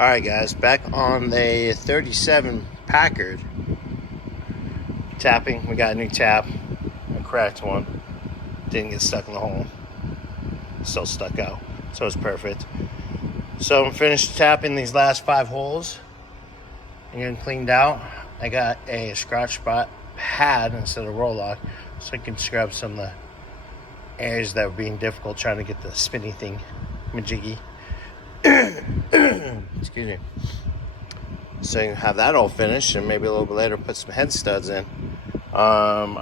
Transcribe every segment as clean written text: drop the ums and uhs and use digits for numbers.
Alright guys, back on the 37 Packard. Tapping, we got a new tap, a cracked one. Didn't get stuck in the hole. Still stuck out, so it's perfect. So I'm finished tapping these last 5 holes and getting cleaned out. I got a scratch spot pad instead of roll lock, so I can scrub some of the areas that were being difficult trying to get the spinny thing majiggy. Excuse me. So you have that all finished, and maybe a little bit later put some head studs in. I'm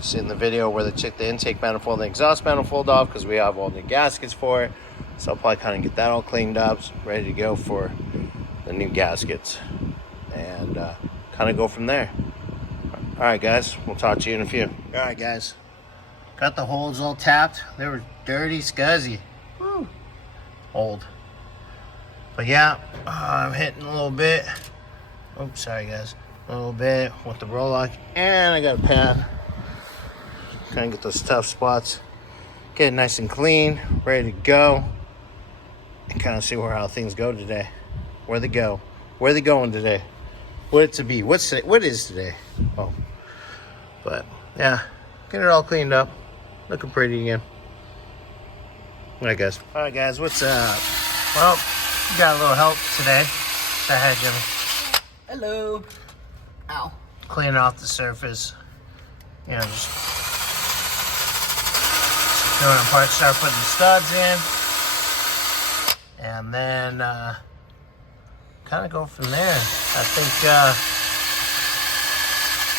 seeing the video where they took the intake manifold and the exhaust manifold off because we have all new gaskets for it. So I'll probably kind of get that all cleaned up, ready to go for the new gaskets, and kind of go from there. All right, guys, we'll talk to you in a few. All right, guys, got the holes all tapped. They were dirty, scuzzy. Woo. Old. But yeah, I'm hitting a little bit. Oops, sorry guys. A little bit with the roll lock, and I got a pad. Kind of get those tough spots, get it nice and clean, ready to go, and kind of see how things go today. Where they go? Where they going today? What it to be? What is today? Oh, but yeah, get it all cleaned up, looking pretty again. All right, guys. All right, guys. What's up? Well, we got a little help today. Say hi, Jimmy. Hello. Ow. Cleaning off the surface. You know, just doing a part, start putting the studs in. And then kind of go from there. I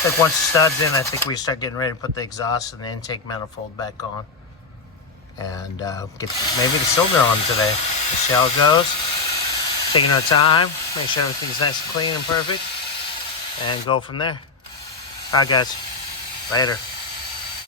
think once the stud's in, I think we start getting ready to put the exhaust and the intake manifold back on. And get maybe the cylinder on today. Let's see how it goes. Taking our time, make sure everything's nice and clean and perfect, and go from there. All right, guys. Later.